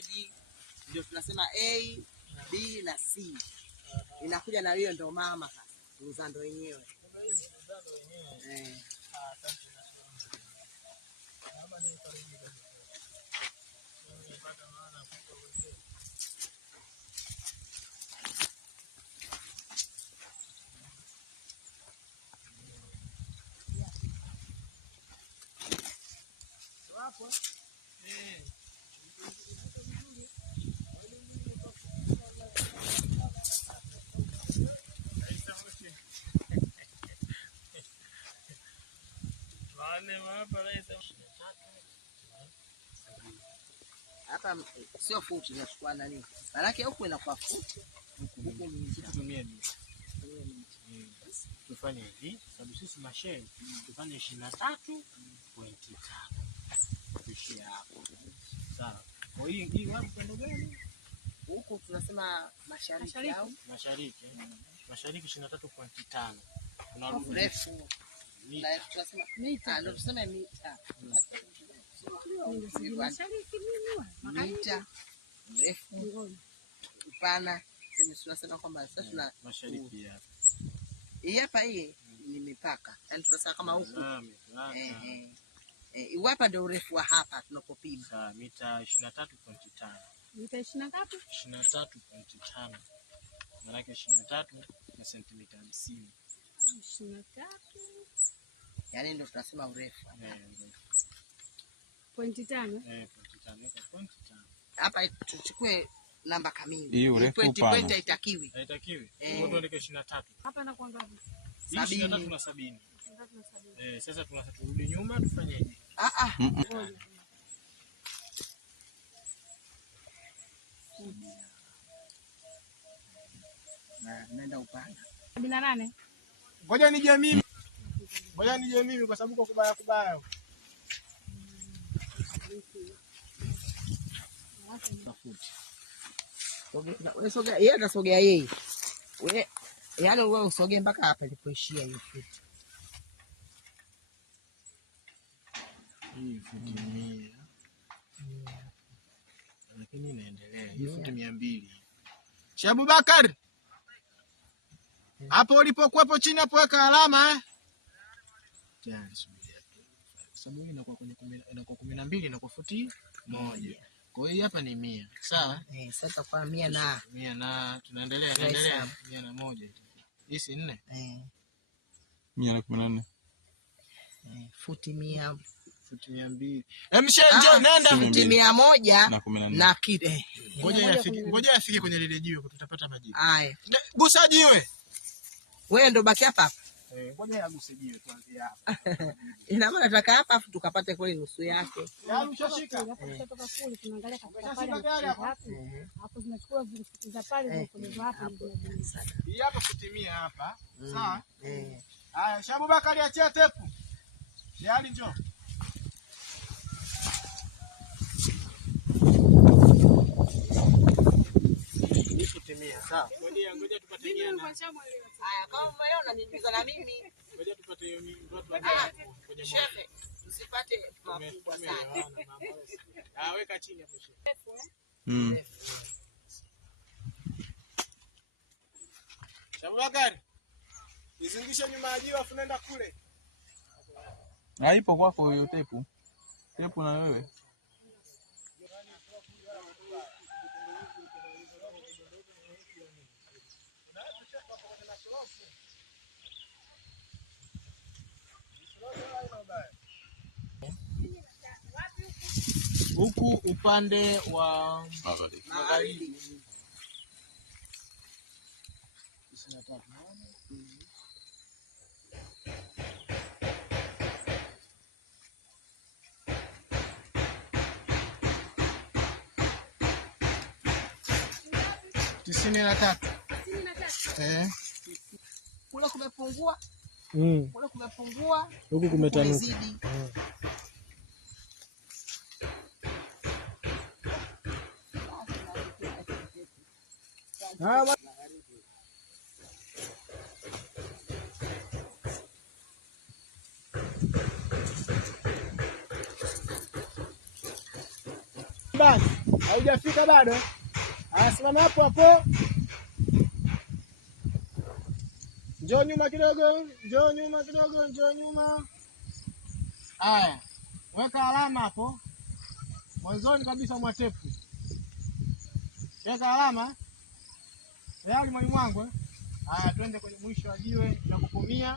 George, ndio tunasema A, B na C. Inakuja na hiyo ndio mama sasa. Uzando wenyewe. Hapa sio futi inachukua nani? Maana huko inakuwa futi. Huko ni tutumie ni. Tufanye hivi sababu sisi mashine tufanye 23.5. Tuishie hapo. Sawa. Kwa hiyo hii wapi kwenda gani? Huko tunasema mashariki au mashariki. Mashariki 23.5. Kuna urefu. Na tunasema mita, ndio tuseme mita. Mita urefu upana, tunasema kwamba sasa tuna mashariki hapa. Hii hapa hii ni mipaka. Yaani tunasema kama huku. Hapa ndio urefu wa hapa tunapopima. Sawa, mita 23.5. Mita 20 ngapi? 23.5. Maana yake 23 na sentimita 50. 23. Yaani ndio tunasema urefu. Pointi 5. Pointi 5. Hapa tuchukue namba kamili. Hii urefu upana. Pointi haitakiwi. Haitakiwi. Kwa tuandike 23. Hapa na kwa ngapi? 23 na 70. Sasa tunarudi nyuma tufanyeje? Nenda upana. 78. Ngoja nije mimi. Kwa sababu kwa kubaya. Sogea, yeye atasogea yeye. Wewe yaani wewe usogee mpaka hapa ilipoishia hiyo futi. Hii futi 100. Lakini inaendelea. Hii futi 200. Shabu Bakar. Hapo ulipokuepo chini hapo weka alama Tayari subiri. Sababu hii inakuwa kwenye 12 na kwa futi 1. Kwa hiyo hapa ni 100. Sawa? Sasa kwa 100 na tunaendelea 101. Hii si 4? 114. Futi 100. Futi 200. Njoo nenda futi 100 na kile. Ngoja afike kwenye lile jiwe tutapata majibu. Haya. Gusa jiwe. Wewe ndo baki hapa. Ngoja aguse jiwe tuanzie hapa. Ina maana nataka hapa afu tukapate kwa nusu yake. Ushashika. Kutoka kule tunaangalia katika pale hapo tunachukua vitu za pale na kuleza hapa. Hii hapa futi 100 hapa. Sawa? Haya, Shabu Bakari achia tepu. Tayari njoo. Sawa. Ngoja tupate 100. Haya, kama umeona nipiga na mimi. Ngoja tupate hiyo kwenye shehe. Usipate makubwa sana. Weka chini hapo shehe. Shabu Bakari. Izingisha nyuma ya jiwe afu nenda kule. Haipo kwako hiyo tepu. Tepu na wewe. Huku upande wa magharibi. Tisini na tatu. Kule kumepungua. Kule kumepungua. Huku kumetanuka. Basi Haujafika bado? Simama hapo hapo. Njoo nyuma kidogo, njoo nyuma kidogo, njoo nyuma. Haya. Weka alama hapo. Mwanzoni kabisa mwa tepu. Weka alama. Tayari mwalimu wangu. Haya, twende kwenye mwisho wa jiwe na kupumia.